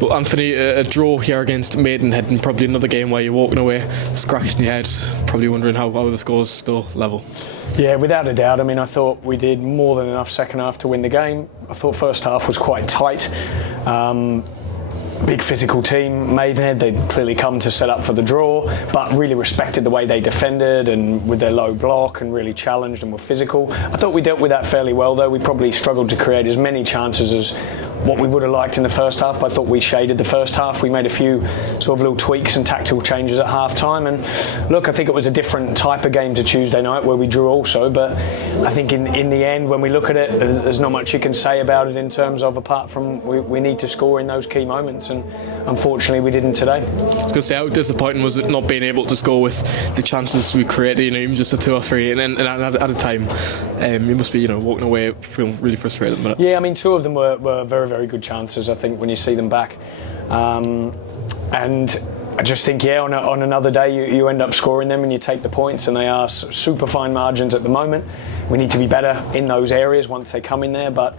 But Anthony, a draw here against Maidenhead, and probably another game where you're walking away scratching your head, probably wondering how the score's still level. Yeah, without a doubt. I mean, I thought we did more than enough second half to win the game. I thought first half was quite tight. Big physical team, Maidenhead, they'd clearly come to set up for the draw, but really respected the way they defended and with their low block and really challenged and were physical. I thought we dealt with that fairly well, though. We probably struggled to create as many chances as what we would have liked in the first half, but I thought we shaded the first half. We made a few sort of little tweaks and tactical changes at half time, and look, I think it was a different type of game to Tuesday night where we drew also, but I think in the end, when we look at it, there's not much you can say about it in terms of, apart from we need to score in those key moments, and unfortunately we didn't today. I was going to say, how disappointing was it not being able to score with the chances we created, even just a 2 or 3, and at a time you must be walking away feeling really frustrated. Yeah, I mean, 2 of them were very, very good chances, I think, when you see them back, and I just think, on another day you end up scoring them and you take the points, and they are super fine margins at the moment. We need to be better in those areas once they come in there, but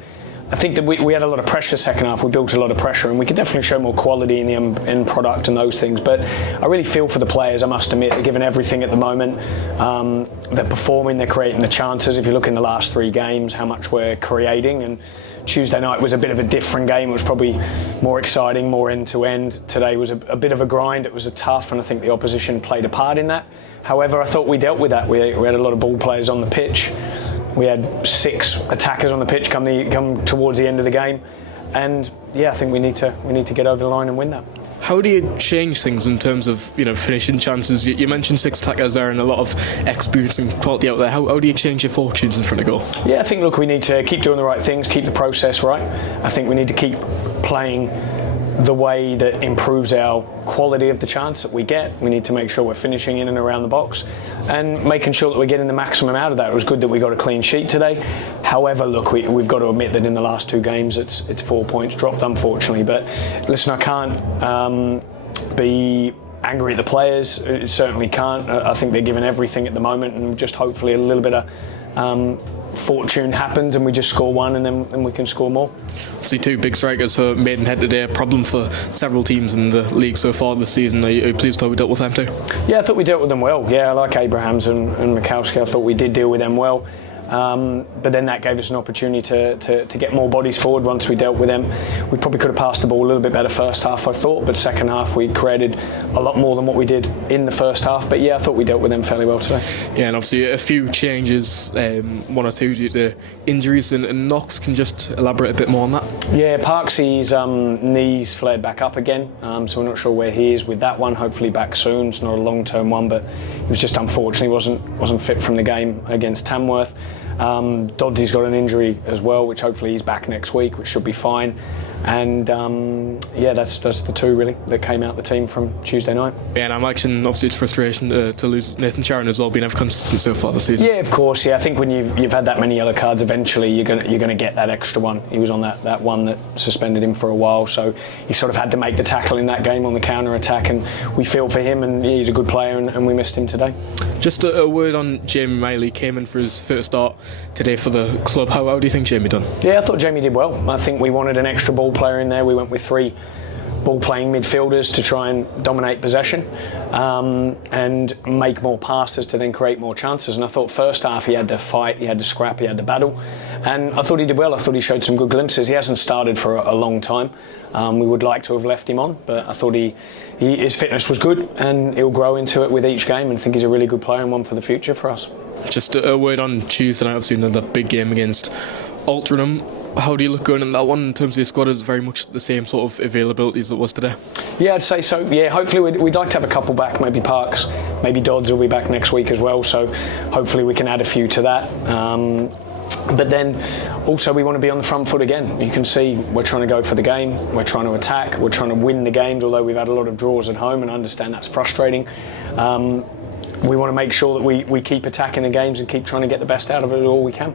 I think that we had a lot of pressure second half. We built a lot of pressure, and we could definitely show more quality in the end product and those things. But I really feel for the players, I must admit. They're giving everything at the moment. They're performing, they're creating the chances. If you look in the last 3 games, how much we're creating. And Tuesday night was a bit of a different game. It was probably more exciting, more end-to-end. Today was a bit of a grind. It was a tough, and I think the opposition played a part in that. However, I thought we dealt with that. We had a lot of ball players on the pitch. We had 6 attackers on the pitch come towards the end of the game, and I think we need to get over the line and win that. How do you change things in terms of finishing chances? You mentioned 6 attackers there and a lot of experience and quality out there. How do you change your fortunes in front of goal? Yeah, I think we need to keep doing the right things, keep the process right. I think we need to keep playing the way that improves our quality of the chance that we get. We need to make sure we're finishing in and around the box and making sure that we're getting the maximum out of that. It was good that we got a clean sheet today. However, look, we've got to admit that in the last 2 games it's 4 points dropped, unfortunately. But listen, I can't be angry at the players. It certainly can't. I think they're giving everything at the moment, and just hopefully a little bit of fortune happens and we just score 1, and then we can score more. Obviously 2 big strikers for Maidenhead today, a problem for several teams in the league so far this season. Are you pleased how we dealt with them too? Yeah, I thought we dealt with them well. Yeah, I like Abrahams and Mikowski. I thought we did deal with them well. But then that gave us an opportunity to get more bodies forward once we dealt with them. We probably could have passed the ball a little bit better first half, I thought, but second half we created a lot more than what we did in the first half. But I thought we dealt with them fairly well today. Yeah, and obviously a few changes, 1 or 2 due to injuries, and Knox can just elaborate a bit more on that. Yeah, Parksy's knees flared back up again, so we're not sure where he is with that one. Hopefully back soon. It's not a long-term one, but it was just unfortunately wasn't fit from the game against Tamworth. Dodsy's got an injury as well, which hopefully he's back next week, which should be fine. And that's the 2 really that came out the team from Tuesday night. Yeah, and I'm actually, obviously it's frustration to lose Nathan Sharon as well, being ever consistent so far this season. Yeah, of course. Yeah, I think when you've had that many yellow cards, eventually you're gonna get that extra one. He was on that one that suspended him for a while, so he sort of had to make the tackle in that game on the counter attack, and we feel for him, and he's a good player, and we missed him today. Just a word on Jamie Miley. Came in for his first start today for the club. How do you think Jamie done? Yeah, I thought Jamie did well. I think we wanted an extra ball player in there. We went with 3 ball-playing midfielders to try and dominate possession and make more passes to then create more chances. And I thought first half he had to fight, he had to scrap, he had to battle. And I thought he did well. I thought he showed some good glimpses. He hasn't started for a long time. We would like to have left him on, but I thought his fitness was good, and he'll grow into it with each game, and I think he's a really good player and one for the future for us. Just a word on Tuesday night, obviously another big game against Altrincham. How do you look going in that one in terms of your squad? Is very much the same sort of availability as it was today? Yeah, I'd say so. Yeah, hopefully we'd like to have a couple back, maybe Parks, maybe Dodds will be back next week as well, so hopefully we can add a few to that. But then also we want to be on the front foot again. You can see we're trying to go for the game, we're trying to attack, we're trying to win the games, although we've had a lot of draws at home, and I understand that's frustrating. We want to make sure that we keep attacking the games and keep trying to get the best out of it all we can.